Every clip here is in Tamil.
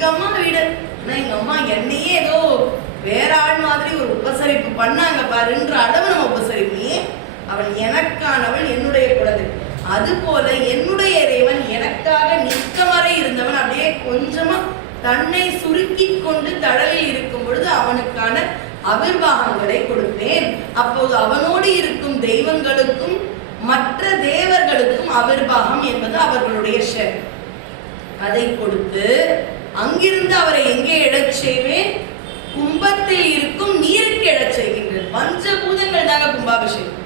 எங்க அம்மா வீடு? ஆனா எங்க அம்மா என்னையே ஏதோ வேற ஆள் மாதிரி ஒரு உபசரிப்பு பண்ணாங்க பாருன்ற அளவு நம்ம உபசரிப்பு. அவன் எனக்கானவள் என்னுடைய குழந்தை. அது போல என்னுடைய இறைவன் எனக்காக நிற்க வரை இருந்தவன். அப்படியே கொஞ்சமா தன்னை சுருக்கி கொண்டு தடலில் இருக்கும் பொழுது அவனுக்கான அபிர்வாகங்களை கொடுப்பேன். அப்போது அவனோடு இருக்கும் தெய்வங்களுக்கும் மற்ற தேவர்களுக்கும் அபிர்வாகம் என்பது அவர்களுடைய ஷெர் அதை கொடுத்து அங்கிருந்து அவரை எங்கே எழச் செய்வேன்? கும்பத்தில் இருக்கும் நீருக்கு எழச் செய்கின்றேன். பஞ்சபூதங்கள் தாங்க கும்பாபிஷேகம்.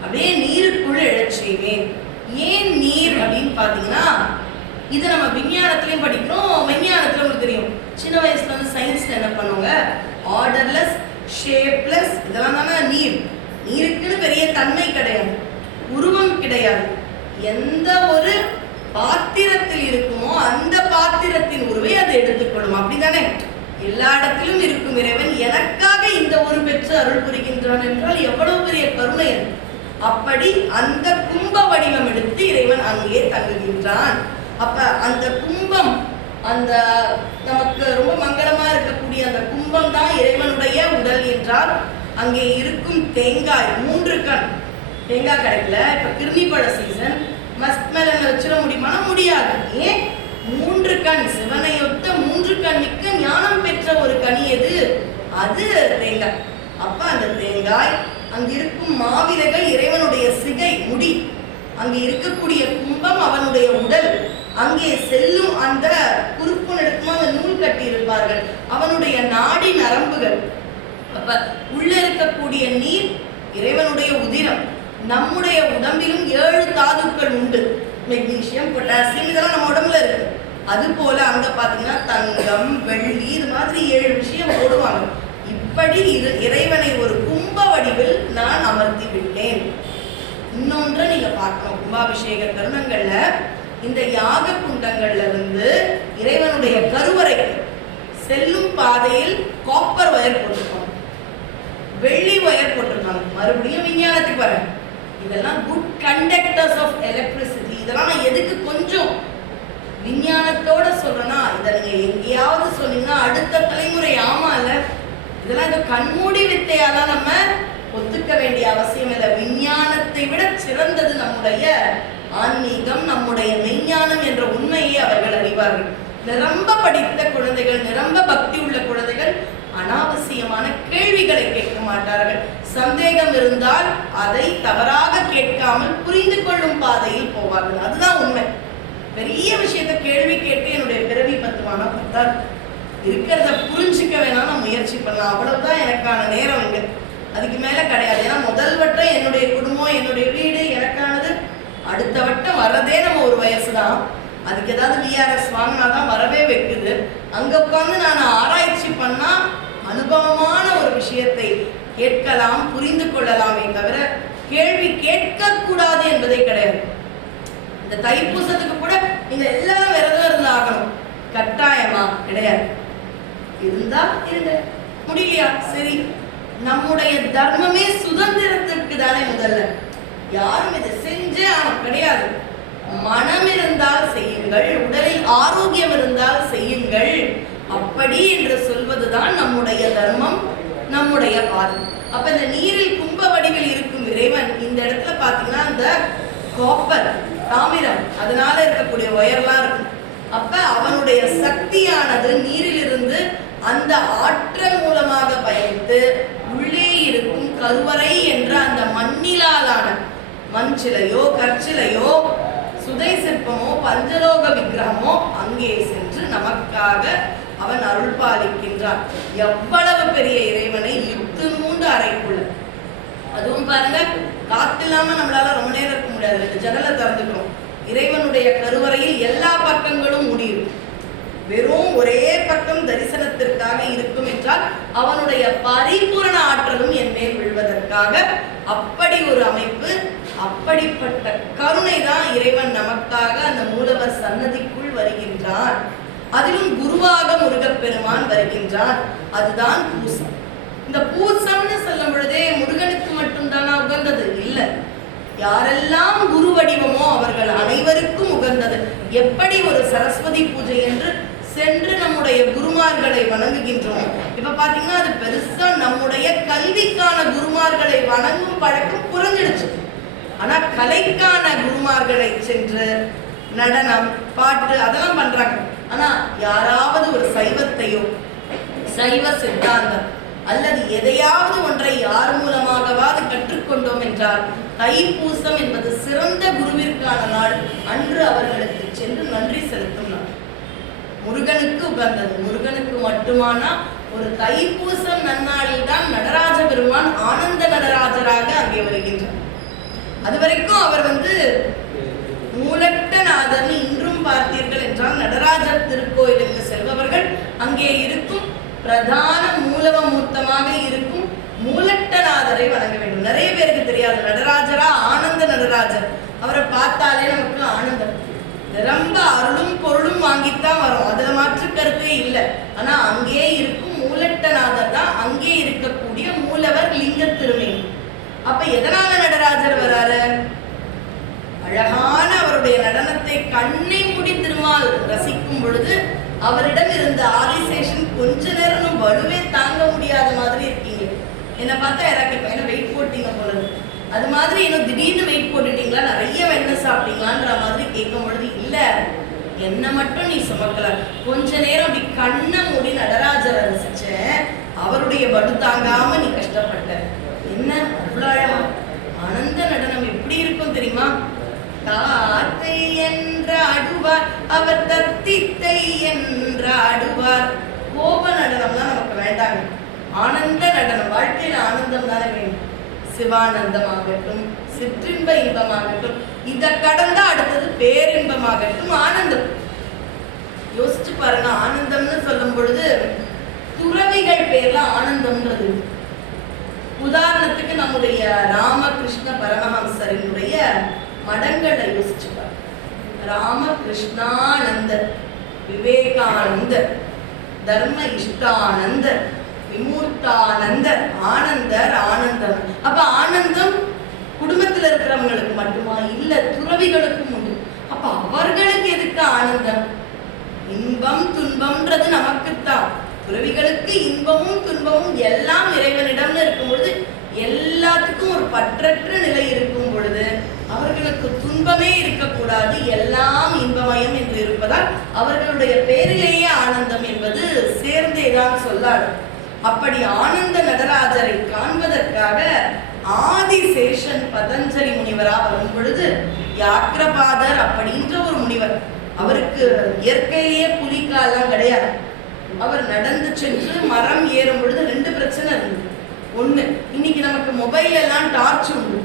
அப்படியே நீருக்குள் எழச் செய்வேன். ஏன் நீர் அப்படின்னு பார்த்தீங்கன்னா இதை நம்ம விஞ்ஞானத்திலையும் படிக்கிறோம் விஞ்ஞானத்துல உங்களுக்கு தெரியும். சின்ன வயசுல வந்து சயின்ஸ்ல என்ன பண்ணுவாங்க? ஆர்டர்லெஸ் ஷேப்லெஸ் இதெல்லாம் தானே நீர். நீருக்குன்னு பெரிய தன்மை கிடையாது. உருவம் கிடையாது. எந்த ஒரு பாத்திரத்தில் இருக்குமோ அந்த பாத்திரத்தின் உருவை அது எடுத்துக்கொள்ளும். அப்படிதானே? எல்லா இடத்திலும் இருக்கும் இறைவன் எனக்காக இந்த ஒரு பெற்று அருள் புரிகின்றான் என்றால் எவ்வளவு பெரிய கருணை அது. அப்படி அந்த கும்ப வடிவம் எடுத்து இறைவன் அங்கே தங்குகின்றான். அப்ப அந்த கும்பம் அந்த நமக்கு ரொம்ப மங்களமா இருக்கக்கூடிய அந்த கும்பம் தான் இறைவனுடைய உடல் என்றால் அங்கே இருக்கும் தேங்காய் மூன்று கண். தேங்காய் கிடைக்கல இப்ப கிருமி பழ சீசன் மஸ்க் மேலே வச்சிட முடியுமானா முடியாது. ஏன் மூன்று கண் சிவனை ஒத்த மூன்று கண் மிக்க ஞானம் பெற்ற ஒரு கனி எது? அது தேங்காய். அப்ப அந்த தேங்காய் அங்கு இருக்கும் மாவிலைகள் இறைவனுடைய சிகை முடி. அங்கே இருக்கக்கூடிய கும்பம் அவனுடைய உடல். அங்கே செல்லும் அந்த குறுப்பு நெடுக்குமா அந்த நூல் கட்டி இருப்பார்கள் அவனுடைய நாடி நரம்புகள். அப்ப உள்ள இருக்கக்கூடிய நீர் இறைவனுடைய உதிரம். நம்முடைய உடம்பிலும் ஏழு தாதுக்கள் உண்டு. மெக்னீஷியம் பொட்டாசியம் இதெல்லாம் நம்ம உடம்புல இருக்கு. அது போல அங்க பாத்தீங்கன்னா தங்கம் வெள்ளி இது மாதிரி ஏழு விஷயம் போடுவாங்க. இப்படி இரு இறைவனை ஒரு கும்ப வடிவில் நான் அமர்த்தி விட்டேன். இன்னொன்று நீங்க பார்க்கணும். கும்பாபிஷேக தருணங்கள்ல இந்த யாக குண்டங்கள்ல இருந்து இறைவனுடைய கருவறைக்கு செல்லும் பாதையில் காப்பர் ஒயர் போட்டிருப்பாங்க. வெள்ளி ஒயர் போட்டிருப்பாங்க மறுபடியும் விஞ்ஞானத்துக்கு வரேன். இதெல்லாம் குட் கண்டக்டர்ஸ் ஆஃப் எலக்ட்ரிசிட்டி இதெல்லாம் நான் எதுக்கு கொஞ்சம் விஞ்ஞானத்தோட சொல்றேன்னா இதை நீங்க எங்கேயாவது சொன்னீங்கன்னா அடுத்த தலைமுறை ஆமா இல்ல? இதெல்லாம் இந்த கண்மூடி வித்தையால நம்ம ஒத்துக்க வேண்டிய அவசியம் இல்லை. விஞ்ஞானத்தை விட சிறந்தது நம்முடைய ஆன்மீகம் நம்முடைய மெய்ஞானம் என்ற உண்மையை அவர்கள் அறிவார்கள். நிரம்ப படித்த குழந்தைகள் நிரம்ப பக்தி உள்ள குழந்தைகள் அனாவசியமான கேள்விகளை கேட்க மாட்டார்கள். சந்தேகம் இருந்தால் அதை தவறாக கேட்காமல் புரிந்து கொள்ளும் பாதையில் போவார்கள். அதுதான் உண்மை. பெரிய விஷயத்தை கேள்வி கேட்டு என்னுடைய பிறவி பத்துவானா? பத்தா இருக்கிறத புரிஞ்சுக்க வேணாம் நான் முயற்சி பண்ணலாம். அவ்வளவுதான் எனக்கான நேரம் இங்க. அதுக்கு மேல கிடையாது. ஏன்னா முதல் வட்டம் என்னுடைய குடும்பம் என்னுடைய வீடு எனக்கானது. அடுத்த வட்டம் வரதே நம்ம ஒரு வயசு தான் அதுக்கு ஏதாவது விஆர்எஸ் வாங்கினா தான் வரவே வைக்குது. அங்க உட்காந்து நான் ஆராய்ச்சி பண்ணா அனுபவமான ஒரு விஷயத்தை கேட்கலாம் புரிந்து கொள்ளலாமே தவிர கேள்வி கேட்கக்கூடாது என்பதே கிடையாது. இந்த தைப்பூசத்துக்கு கூட நீங்க எல்லாரும் விரதம் இருந்து ஆகணும். கட்டாயமா? கிடையாது. இருந்தா இருங்க. முடியலையா? சரி. நம்முடைய தர்மமே சுதந்திரத்திற்கு தானே முதல்ல. யாரும் இதை செஞ்சே அவன் கிடையாது. மனம் இருந்தால் செய்யுங்கள் உடலில் ஆரோக்கியம் இருந்தால் செய்யுங்கள். அப்படி என்று சொல்வதுதான் நம்முடைய தர்மம். நம்முடைய பாதை. அப்ப இந்த நீரில் கும்ப வடிவில் இருக்கும் இறைவன் இந்த இடத்துல பாத்தீங்கன்னா இந்த காப்பர் தாமிரம் அதனால இருக்கக்கூடிய ஒயர்லாம் இருக்கும். அப்ப அவனுடைய சக்தியானது நீரிலிருந்து அந்த ஆற்றல் மூலமாக பயணித்து உள்ளே இருக்கும் கருவறை என்ற அந்த மண்ணிலாலான மண் சிலையோ கற்சிலையோ சுதை சிற்பமோ பஞ்சலோக விக்கிரகமோ அங்கே சென்று நமக்காக அவன் அருள் பாலிக்கின்றான் எவ்வளவு பெரிய இறைவனை யுத்து மூன்று அறைக்குள்ள. அதுவும் பாருங்க காத்து இல்லாம நம்மளால ரொம்ப நேரம் இருக்க முடியாது. ரெண்டு ஜன்னலை திறந்துக்கிறோம் இறைவனுடைய கருவறையில் எல்லா பக்கங்களும் முடியும் வெறும் ஒரே பக்கம் தரிசனத்திற்காக இருக்கும் என்றால் அவனுடைய பரிபூரண ஆற்றலும் என் மேல் விழுவதற்காக அப்படி ஒரு அமைப்பு அப்படிப்பட்ட கருணை தான் இறைவன் நமக்காக அந்த மூலவர் சன்னதிக்குள் வருகின்றான் அதிலும் முருகப்பெருமான் வருகின்றார். அதுதான் பூசம். இந்த பூசம்னு சொல்லும் பொழுதே முருகனுக்கு மட்டும்தானா உகந்தது? இல்லை. யாரெல்லாம் குரு வடிவமோ அவர்கள் அனைவருக்கும் உகந்தது. எப்படி ஒரு சரஸ்வதி பூஜை என்று சென்று நம்முடைய குருமார்களை வணங்குகின்றோம். இப்ப பாத்தீங்கன்னா அது பெருசா நம்முடைய கல்விக்கான குருமார்களை வணங்கும் பழக்கம் குறைஞ்சிடுச்சு. ஆனா கலைக்கான குருமார்களை சென்று நடனம் பாட்டு அதெல்லாம் பண்றாங்க. ஆனா யாராவது ஒரு சைவத்தையோ சைவ சித்தாந்தம் அல்லது எதையாவது ஒன்றை யார் மூலமாகவாது கற்றுக்கொண்டோம் என்றால் தைப்பூசம் என்பது சிறந்த குருவிற்கான நாள். அன்று அவர்களுக்கு சென்று நன்றி செலுத்தும் நாள். முருகனுக்கு உகந்தது. முருகனுக்கு மட்டுமானா ஒரு தைப்பூசம் நன்னாளில் தான் நடராஜ பெருமான் ஆனந்த நடராஜராக அங்கே வருகின்றார். அது வரைக்கும் அவர் வந்து மூலட்டநாதர்னு பார்த்தீர்கள் என்றால் நடராஜர் திருக்கோயிலுக்கு செல்பவர்கள் அங்கே இருக்கும் பிரதான மூலவ மூர்த்தமாக இருக்கும் மூலட்டநாதரை வணங்க வேண்டும். நிறைய பேருக்கு தெரியாது. நடராஜரா ஆனந்த நடராஜர். அவரை பார்த்தாலே நமக்கு ஆனந்தம். ரொம்ப அருளும் பொருளும் வாங்கித்தான் வரும். அதுல மாற்று கருத்தே இல்லை. ஆனா அங்கே இருக்கும் மூலட்டநாதர் தான் அங்கே இருக்கக்கூடிய மூலவர் லிங்க திருமணி அப்ப எதனால நடராஜர் வராரு? அழகான அவருடைய நடனத்தை கண்ணை பெருமாள் ரசிக்கும் பொழுது அவரிடம் இருந்த ஆரிசேஷன் கொஞ்ச நேரம் வலுவே தாங்க முடியாத மாதிரி இருக்கீங்க. என்னை பார்த்தா யாராவது கேட்பாங்க என்ன வெயிட் போட்டீங்க போல அது மாதிரி இன்னும் திடீர்னு வெயிட் போட்டுட்டீங்களா? நிறைய வெண்ணெய் சாப்பிட்டீங்களான்ற மாதிரி கேட்கும் பொழுது இல்லை என்ன மட்டும் நீ சுமக்கல. கொஞ்ச நேரம் அப்படி கண்ணை மூடி நடராஜர் ரசிச்சேன் அவருடைய வடு தாங்காம நீ கஷ்டப்பட்ட என்ன அவ்வளோ அழகா ஆனந்த நடனம் எப்படி இருக்கும் தெரியுமா தாத்தை என்ற அடுவார் அவர் தத்தித்தை என்ற அடுவார் கோப நடனம்லாம் நமக்கு வேண்டாங்க ஆனந்த நடனம் வாழ்க்கையில ஆனந்தம் தானே வேணும் சிவானந்தமாகட்டும் சிற்றின்ப இன்பமாகட்டும் இதை கடந்தா அடுத்தது பேரின்பமாகட்டும் ஆனந்தம். யோசிச்சு பாருங்க ஆனந்தம்னு சொல்லும் பொழுது துறவிகள் பேர்ல ஆனந்தம்ன்றது. உதாரணத்துக்கு நம்முடைய ராமகிருஷ்ண பரமஹம்சரினுடைய மடங்களை யோசிச்சு பாருங்க. ராமகிருஷ்ணானந்தர் விவேகானந்த தர்ம இஷ்டானந்தர் விமூர்த்தானந்தர் ஆனந்தர் ஆனந்தம். அப்ப ஆனந்தம் குடும்பத்துல இருக்கிறவங்களுக்கு மட்டுமா? இல்ல துறவிகளுக்கும் உண்டு. அப்ப அவர்களுக்கு எதுக்கு ஆனந்தம்? இன்பம் துன்பம்ன்றது நமக்குத்தான். துறவிகளுக்கு இன்பமும் துன்பமும் எல்லாம் இறைவனிடம்னு இருக்கும் பொழுது எல்லாத்துக்கும் ஒரு பற்றற்ற நிலை இருக்கும் பொழுது அவர்களுக்கு துன்பமே இருக்கக்கூடாது. எல்லாம் இன்பமயம் என்று இருப்பதால் அவர்களுடைய பேரிலேயே ஆனந்தம் என்பது சேர்ந்தேதான் சொல்லாடும். அப்படி ஆனந்த நடராஜரை காண்பதற்காக ஆதிசேஷன் பதஞ்சலி முனிவரா வரும் பொழுது யாக்ரபாதர் அப்படின்ற ஒரு முனிவர் அவருக்கு இயற்கையிலேயே புலிக்காலாம் கிடையாது. அவர் நடந்து சென்று மரம் ஏறும் பொழுது ரெண்டு பிரச்சனை இருந்தது. ஒண்ணு இன்னைக்கு நமக்கு மொபைல் எல்லாம் டார்ச் உண்டு.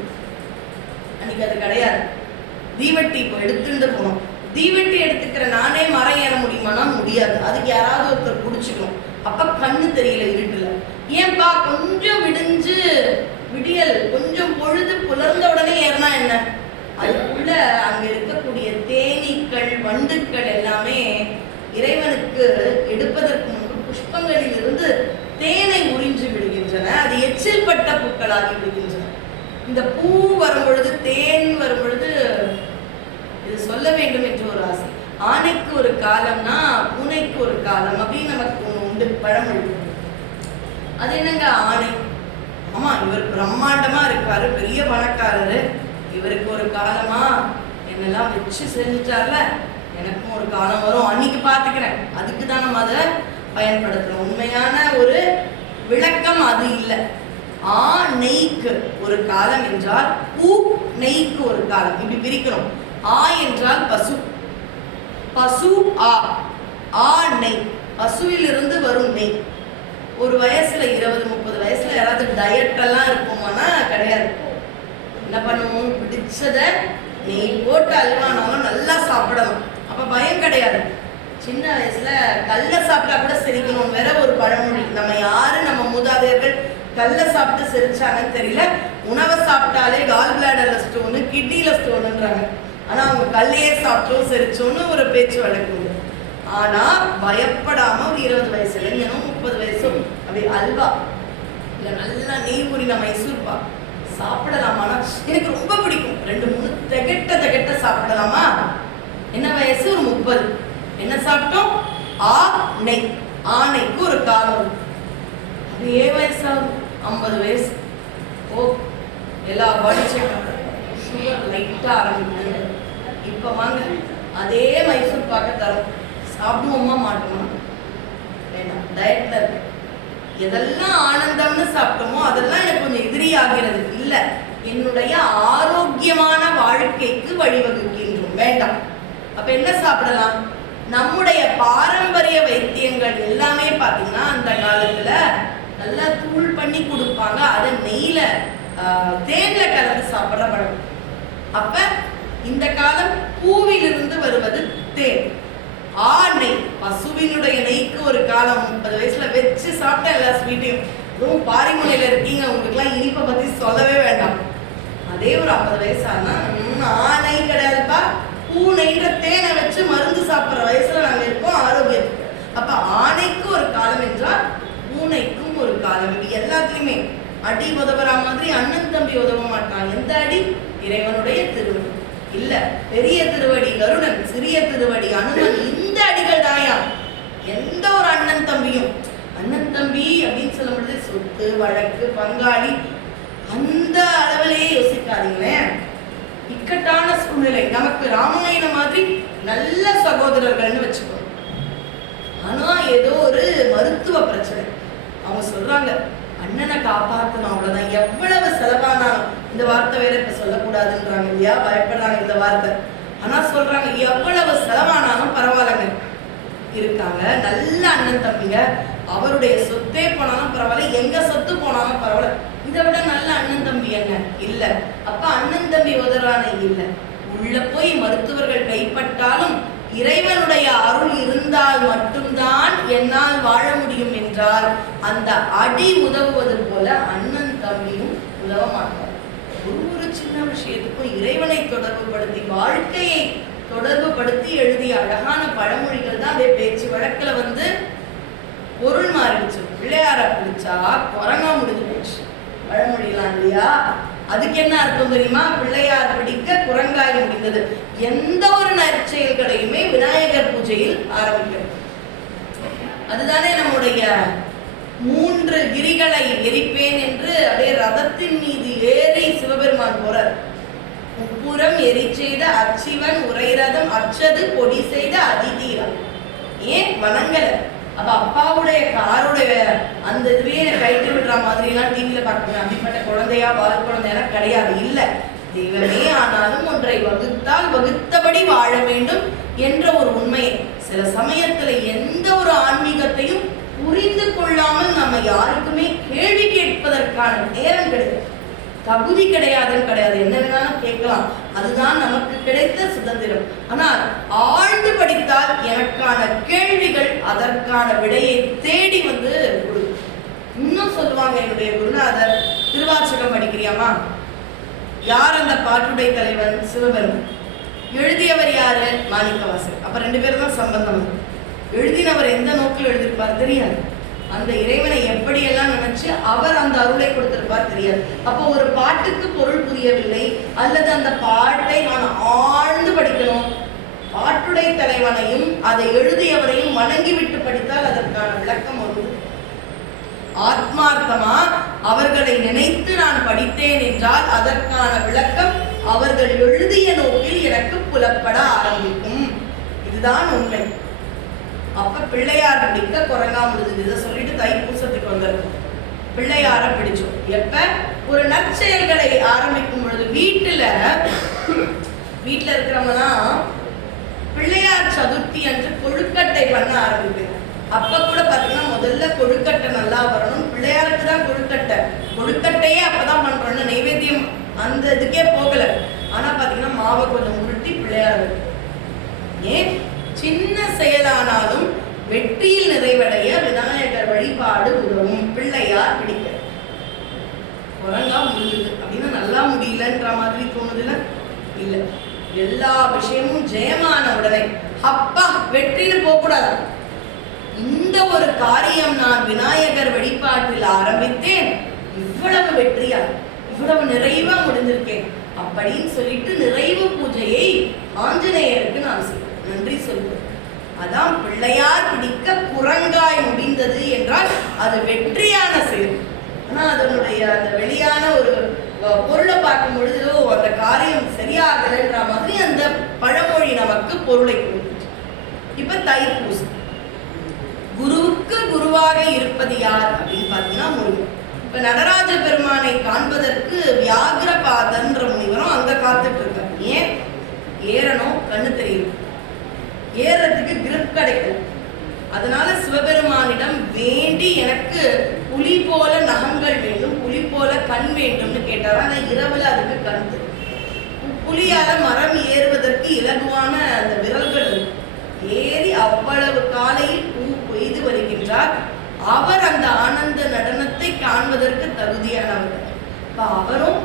அன்னைக்கு அது கிடையாது. தீவட்டி இப்போ எடுத்துட்டு போனோம். தீவட்டி எடுத்துக்கிற நானே மரம் ஏற முடியுமானா முடியாது. அதுக்கு யாராவது ஒருத்தர் பிடிச்சிக்கணும். அப்ப கண்ணு தெரியல இருட்டுல. ஏன்பா கொஞ்சம் விடிஞ்சு விடியல் கொஞ்சம் பொழுது புலர்ந்த உடனே ஏறினா என்ன? அதுக்குள்ள அங்க இருக்கக்கூடிய தேனீக்கள் வண்டுக்கள் எல்லாமே இறைவனுக்கு எடுப்பதற்கு முன்பு புஷ்பங்களில் இருந்து தேனை உறிஞ்சு விடுகின்றன. அது எச்சில் பட்ட பூக்களாகி விடுகின்றன. இந்த பூ வரும் பொழுது தேன் வரும் பொழுது இது சொல்ல வேண்டும் என்று ஒரு ஆசை. ஆணைக்கு ஒரு காலம்னா பூனைக்கு ஒரு காலம் அப்படின்னு நமக்கு ரெண்டு பழமொழி அது என்னங்க ஆணை? ஆமாம் இவர் பிரம்மாண்டமா இருக்கார் பெரிய பணக்காரர். இவருக்கு ஒரு காலமா என்னெல்லாம் வச்சு செஞ்சுட்டார்ல எனக்கும் ஒரு காலம் வரும். அன்னைக்கு பார்த்துக்கிறேன் அதுக்கு தான் நம்ம அதை பயன்படுத்துகிறோம் உண்மையான ஒரு விளக்கம் அது இல்லை. ஆ நெய்க்கு ஒரு காலம் என்றால் பூ நெய்க்கு ஒரு காலம். இப்படி பிரிக்கிறோம் ஆ என்றால் பசு. பசு ஆ. ஆ நெய். பசுவிலிருந்து வரும் நெய் ஒரு வயசுல இருபது முப்பது வயசுல யாராவது டயட் எல்லாம் இருப்போமானா கிடையாது. என்ன பண்ணுவோம்? பிடிச்சத நெய் போட்டு அல்வானாலும் நல்லா சாப்பிடணும். அப்ப பயம் கிடையாது. சின்ன வயசுல கல்ல சாப்பிட்டா கூட சிரிக்கணும். வேற ஒரு பழமொழி. நம்ம யாரு? நம்ம மூதாதையர்கள் கல்ல சாப்பிட்டு சிரிச்சாங்கன்னு தெரியல. உணவை சாப்பிட்டாலே கால் பிளாடர்ல ஸ்டோனு கிட்னில ஸ்டோனுன்றாங்க ஆனா அவங்க கல்லையே சாப்பிட்டோம் சிரிச்சோன்னு ஒரு பேச்சு வழக்கு ஆனா பயப்படாம ஒரு இருபது வயசு இளைஞனும் முப்பது வயசும் அப்படி அல்வா. இல்ல நல்லா நெய் ஊறின மைசூர் பா சாப்பிடலாமானா எனக்கு ரொம்ப பிடிக்கும். ரெண்டு மூணு திகட்ட திகட்ட சாப்பிடலாமா? என்ன வயசு? ஒரு முப்பது. என்ன சாப்பிட்டோம்? ஆ நெய். ஆணைக்கு ஒரு காலம் அது ஏ வயசாகும் ஐம்பது வயசு. ஓ எல்லா பாடிச்சும் சுகர் லைட்டாக ஆரம்பிக்குது. இப்போ வாங்க அதே மைசூர் பார்க்க தரும். சாப்பிடுவோமா மாட்டோமா? வேண்டாம். டயட்ல இருக்கு எதெல்லாம் ஆனந்தம்னு சாப்பிட்டோமோ அதெல்லாம் எனக்கு கொஞ்சம் எதிரி ஆகிறது இல்லை என்னுடைய ஆரோக்கியமான வாழ்க்கைக்கு வழிவகுக்கின்றோம். வேண்டாம். அப்ப என்ன சாப்பிடலாம்? நம்முடைய பாரம்பரிய வைத்தியங்கள் எல்லாமே பார்த்தீங்கன்னா அந்த காலத்துல நல்லா தூள் பண்ணி கொடுப்பாங்க. அதை நெய்ல தேன்ல கலந்து சாப்பிட பழம் அப்ப இந்த காலம் பூவிலிருந்து வருவது தேன் ஆ நெய் பசுவினுடைய நெய்க்கு ஒரு காலம் முப்பது வயசுல வச்சு சாப்பிட்ட எல்லா ஸ்வீட்டையும் அதுவும் பாரிமுனையில இருக்கீங்க உங்களுக்குலாம் இனிப்பை பத்தி சொல்லவே வேண்டாம். அதே ஒரு ஐம்பது வயசு ஆனா ம், கிடையாதுப்பா. பூனைன்ற தேனை வச்சு மருந்து சாப்பிடுற வயசுல நாங்க இருக்கோம் ஆரோக்கியத்துக்கு. அப்ப ஆனைக்கும் ஒரு காலம் என்றால் பூனைக்கும் ஒரு காலம். இது எல்லாத்துலயுமே அடி உதவுறா மாதிரி அண்ணன் தம்பி உதவ மாட்டான். எந்த அடி? இறைவனுடைய திருவடி. இல்ல பெரிய திருவடி கருடன் சிறிய திருவடி அனுமன் இந்த அடிகள் தாயா? எந்த ஒரு அண்ணன் தம்பியும் அண்ணன் தம்பி அப்படின்னு சொல்லும் பொழுது சொத்து வழக்கு பங்காளி அந்த அளவிலேயே யோசிக்காதீங்களேன் இக்கட்டான சூழ்நிலை. நமக்கு ராமாயணம் மாதிரி நல்ல சகோதரர்கள்னு வச்சுக்கோ ஆனா ஏதோ ஒரு மருத்துவ பிரச்சனை. அவங்க சொல்றாங்க அண்ணனை காப்பாத்தணும் அவ்வளவுதான். எவ்வளவு செலவானாலும் இந்த வார்த்தை வேற இப்ப சொல்லக்கூடாதுன்றாங்க இல்லையா? பயப்படுறாங்க இந்த வார்த்தை. ஆனா சொல்றாங்க எவ்வளவு செலவானாலும் பரவாயில்லைங்க. இருக்காங்க. நல்ல அண்ணன் தம்பிங்க. அவருடைய சொத்தே போனாலும் பரவாயில்ல எங்க சொத்து போனாலும் பரவாயில்ல. இதை விட நல்ல அண்ணன் தம்பி என்ன? இல்ல. அப்ப அண்ணன் தம்பி உதறானே இல்ல. உள்ள போய் மருத்துவர்கள் கைப்பட்டாலும் இறைவனுடைய அருள் இருந்தால் மட்டும்தான் என்னால் வாழ முடியும் என்றால் அந்த அடி உதவுவது போல அண்ணன் தம்பியும் உதவ மாட்டார். ஒரு ஒரு சின்ன விஷயத்துக்கும் இறைவனை தொடர்புபடுத்தி வாழ்க்கையை தொடர்புபடுத்தி எழுதிய அழகான பழமொழிகள் தான் அதே பேச்சு வழக்கில் வந்து பொருள் மாறிடுச்சு. பிள்ளையார பிடிச்சா குரங்கா முடிஞ்சு போச்சு. பழமொழிலாம் இல்லையா? அதுக்கு என்ன அர்த்தம் தெரியுமா? பிள்ளையார் பிடிக்க குரங்காய் முடிந்தது. எந்த ஒரு நற்செயல்களையுமே விநாயகர் பூஜையில் ஆரம்பிக்கிறது அதுதானே நம்முடைய மூன்று கிரிகளை எரிப்பேன் என்று அப்படியே ரதத்தின் மீது ஏறி சிவபெருமான் போறார். உப்புறம் எரி செய்த அச்சிவன் உரைரதம் அச்சது பொடி செய்த அதிதீரம். ஏன்? வணங்கல அப்ப அப்பாவுடைய காருடைய அந்த இதுவே கைட்டு விடுற மாதிரி எல்லாம் டிவியில பார்க்கணும். அப்படிப்பட்ட குழந்தையா பால் குழந்தையா கிடையாது. இல்ல. தெய்வமே ஆனாலும் ஒன்றை வகுத்தால் வகுத்தபடி வாழ வேண்டும் என்ற ஒரு உண்மையை. சில சமயத்துல எந்த ஒரு ஆன்மீகத்தையும் புரிந்து கொள்ளாமல் நம்ம யாருக்குமே கேள்வி கேட்பதற்கான நேரம் கிடையாது. தகுதி கிடையாதுன்னு கிடையாது. என்ன வேணாலும் கேட்கலாம். அதுதான் நமக்கு கிடைத்த சுதந்திரம். ஆனால் ஆழ்ந்து படித்தால் எனக்கான கேள்விகள் அதற்கான விடையை தேடி வந்து கொடுக்கும். இன்னும் சொல்லுவாங்க என்னுடைய குருநாதர் திருவாச்சகம் படிக்கிறியாமா? யார் அந்த பாட்டுடை தலைவன்? சிவபெருமன். எழுதியவர் யாரு? மாணிக்கவாசர் அப்ப ரெண்டு பேரும் தான் சம்பந்தம். எழுதினவர் எந்த நோக்கில் எழுதியிருப்பார் தெரியாது. அந்த இறைவனை எப்படியெல்லாம் நினைச்சு அவர் அந்த அருளை கொடுத்திருப்பார் தெரியாது. அப்போ ஒரு பாட்டுக்கு பொருள் புரியவில்லை அல்லது அந்த பாட்டை நான் ஆழ்ந்து படிக்கணும். பாட்டுடை தலைவனையும் அதை எழுதியவரையும் வணங்கிவிட்டு படித்தால் அதற்கான விளக்கம் வரும் ஆத்மார்த்தமா அவர்களை நினைத்து நான் படித்தேன் என்றால் அதற்கான விளக்கம் அவர்கள் எழுதிய நோக்கில் எனக்கு புலப்பட ஆரம்பிக்கும். இதுதான் உண்மை. அப்போ பிள்ளையார் பிடிக்க குரங்கா முடிஞ்சது இதை சொல்லிட்டு தைப்பூசத்துக்கு வந்திருக்கும். பிள்ளையார பிடிச்சோம். எப்ப? ஒரு நற்செயல்களை ஆரம்பிக்கும் பொழுது வீட்டுல வீட்டுல இருக்கிறவங்கலாம் பிள்ளையார் சதுர்த்தி அன்று கொழுக்கட்டை பண்ண ஆரம்பிப்பேன். அப்ப கூட பாத்தீங்கன்னா முதல்ல கொழுக்கட்டை நல்லா வரணும். பிள்ளையாருக்கு தான் கொழுக்கட்டை. கொழுக்கட்டையே அப்பதான் பண்றோம்னு நைவேத்தியம் அந்த இதுக்கே போகல. ஆனா பாத்தீங்கன்னா மாவை கொஞ்சம் உருட்டி பிள்ளையார் ஏன்? சின்ன செயலானாலும் வெற்றியில் நிறைவடைய விநாயகர் வழிபாடு உதவும். பிள்ளையார் பிடிக்க குரங்கா முடிஞ்சது. அப்படின்னா நல்லா முடியலன்ற மாதிரி தோணுதுல இல்ல. எல்லா விஷயமும் ஜெயமான உடனே அப்பா வெற்றின்னு போக கூடாது இந்த ஒரு காரியம் நான் விநாயகர் வழிபாட்டில் ஆரம்பித்தேன். இவ்வளவு வெற்றியா? இவ்வளவு நிறைவா முடிந்திருக்கேன் அப்படின்னு சொல்லிட்டு நிறைவு பூஜையை ஆஞ்சநேயருக்கு நான் செய்வேன் நன்றி சொல்லுவேன் அதான் பிள்ளையார் பிடிக்க குரங்காய் முடிந்தது என்றால் அது வெற்றியான செயல். ஆனால் அதனுடைய அந்த வெளியான ஒரு பொருளை பார்க்கும் பொழுது அந்த காரியம் சரியாகலைன்ற மாதிரி அந்த பழமொழி நமக்கு பொருளை கொடுத்துச்சு. இப்போ தைப்பூசம் குருவுக்கு குருவாக இருப்பது யார் அப்படின்னு பார்த்தீங்கன்னா முருகன். இப்போ நடராஜ பெருமானை காண்பதற்கு வியாகிரபாதன்ற முனிவரும் அங்கே காத்துட்டு இருக்காரு. ஏன்? ஏறணும் கண்ணு தெரியும். கிடைக்கும் அதனால சிவபெருமானிடம் வேண்டி எனக்கு புலி போல நகங்கள் வேண்டும் புலி போல கண் வேண்டும்னு கேட்டாரா. ஆனா இரவுல அதுக்கு கண் புலியால மரம் ஏறுவதற்கு இலகுவான அந்த விரல்கள் ஏறி அவ்வளவு காலையில் பூ பெய்து வருகின்றார். அவர் அந்த ஆனந்த நடனத்தை காண்பதற்கு தகுதியானவர். இப்ப அவரும்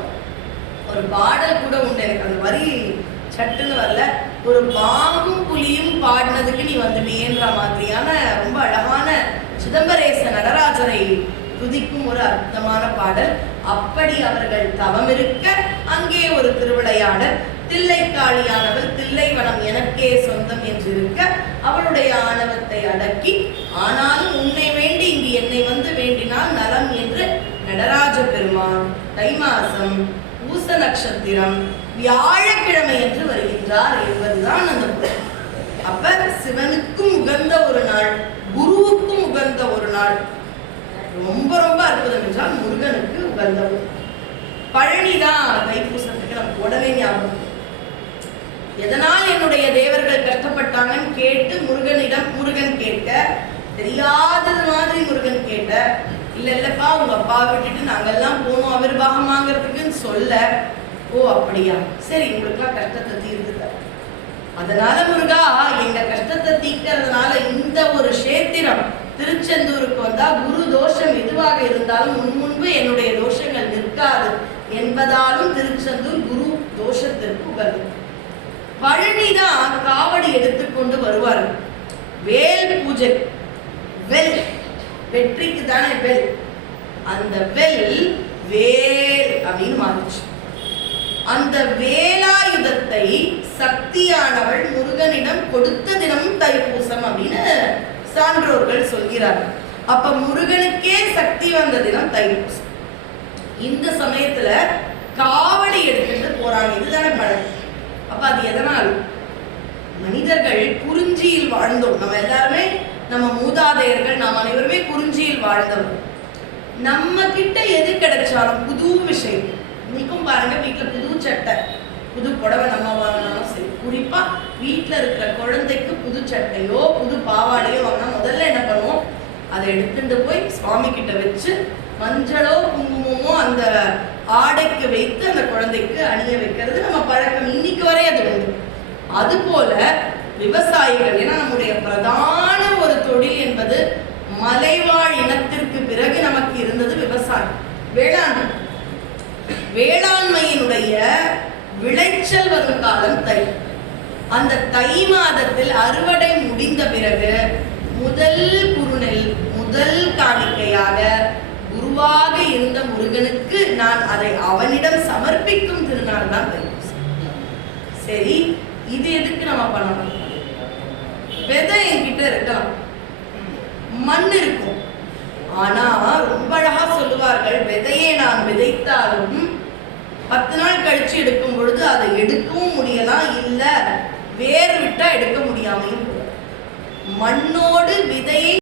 ஒரு பாடல் கூட உண்டு. எனக்கு அந்த வரி சட்டுன்னு வரல. ஒரு பாம்பும் புலியும் பாடினதுக்கு நீ வந்துட்டியன்ற மாதிரியான ரொம்ப அழகான சிதம்பரேச நடராஜரை துதிக்கும் ஒரு அற்புதமான பாடல். அப்படி அவர்கள் தவம் இருக்க அங்கே ஒரு திருவிளையாடல். தில்லைக்காளியானவள் தில்லைவனம் எனக்கே சொந்தம் என்று இருக்க அவளுடைய ஆணவத்தை அடக்கி ஆனாலும் உன்னை வேண்டி இங்கு என்னை வந்து வேண்டினால் நலம் என்று நடராஜ பெருமான் தைமாசம் ஊச நட்சத்திரம் வியாழக்கிழமை என்று வருகின்றார் என்பதுதான் அந்த அப்ப சிவனுக்கும் உகந்த ஒரு நாள் குருவுக்கும் உகந்த ஒரு நாள். ரொம்ப ரொம்ப அற்புதம் என்றால் முருகனுக்கு உகந்த பழனிதான் தைப்பூசத்துக்கு நமக்கு உடனே ஞாபகம் எதனால் என்னுடைய தேவர்கள் கஷ்டப்பட்டாங்கன்னு கேட்டு முருகனிடம் முருகன் கேட்க தெரியாதது மாதிரி முருகன் கேட்ட இல்ல இல்லப்பா உங்க அப்பா விட்டுட்டு நாங்கெல்லாம் போனோம் ஆவிர்வாகம் வாங்குறதுக்குன்னு சொல்ல. ஓ அப்படியா? சரி உங்களுக்குலாம் கஷ்டத்தை தீர்த்துட்ட அதனால முருகா எங்க கஷ்டத்தை தீக்கிறதுனால இந்த ஒரு கஷேத்திரம் திருச்செந்தூருக்கு வந்தா குரு தோஷம் எதுவாக இருந்தாலும் முன் முன்பு என்னுடைய தோஷங்கள் நிற்காது என்பதாலும் திருச்செந்தூர் குரு தோஷத்திற்கு உகந்தது. பழனிதான் காவடி எடுத்துக்கொண்டு வருவார். வேல் பூஜை. வெல். வெற்றிக்கு தானே வெல். அந்த வெல் வேல் அப்படின்னு மாறிச்சு அந்த வேலாயுதத்தை சக்தியானவள் முருகனிடம் கொடுத்த தினமும் தைப்பூசம் அப்படின்னு சான்றோர்கள் சொல்கிறார்கள். அப்ப முருகனுக்கே சக்தி வந்த தினம் தைப்பூசம். இந்த சமயத்துல காவடி எடுத்துட்டு போறாங்க. இதுதானே பழக்கம் அப்ப அது எதனால்? மனிதர்கள் குறிஞ்சியில் வாழ்ந்தோம். நம்ம எல்லாருமே நம்ம மூதாதையர்கள் நாம் அனைவருமே குறிஞ்சியில் வாழ்ந்தவர் நம்ம கிட்ட எது கிடைச்சாலும் புது விஷயம். இன்னைக்கும் பாருங்க வீட்டில் புது சட்டை புது புடவை நம்ம வாங்கினாலும் சரி. குறிப்பாக வீட்டில் இருக்கிற குழந்தைக்கு புது சட்டையோ புது பாவாடையோ வாங்கினா முதல்ல என்ன பண்ணுவோம்? அதை எடுத்துட்டு போய் சுவாமி கிட்ட வச்சு மஞ்சளோ குங்குமமோ அந்த ஆடைக்கு வைத்து அந்த குழந்தைக்கு அணிய வைக்கிறது நம்ம பழக்கம். இன்னைக்கு வரை அது உண்டு. அதுபோல விவசாயிகள் ஏன்னா நம்முடைய பிரதான ஒரு தொழில் என்பது மலைவாழ் இனத்திற்கு பிறகு நமக்கு இருந்தது விவசாயம். வேளாண்மை. வேளாண்மையினுடைய விளைச்சல் வரும் காலம் தை. அந்த தை மாதத்தில் அறுவடை முடிந்த பிறகு முதல் குறுநெல் முதல் காணிக்கையாக குருவாக இருந்த முருகனுக்கு நான் அதை அவனிடம் சமர்ப்பிக்கும் திருநாள் தான் சரி இது எதுக்கு நம்ம பண்ணணும்? விதை என்கிட்ட இருக்கலாம். மண் இருக்கும். ஆனா ரொம்ப அழகா சொல்லுவார்கள் விதையை நான் விதைத்தாலும் பத்து நாள் கழிச்சு எடுக்கும் பொழுது அதை எடுக்கவும் முடியலாம் இல்ல வேர் விட்டா எடுக்க முடியாமையும் மண்ணோடு விதையை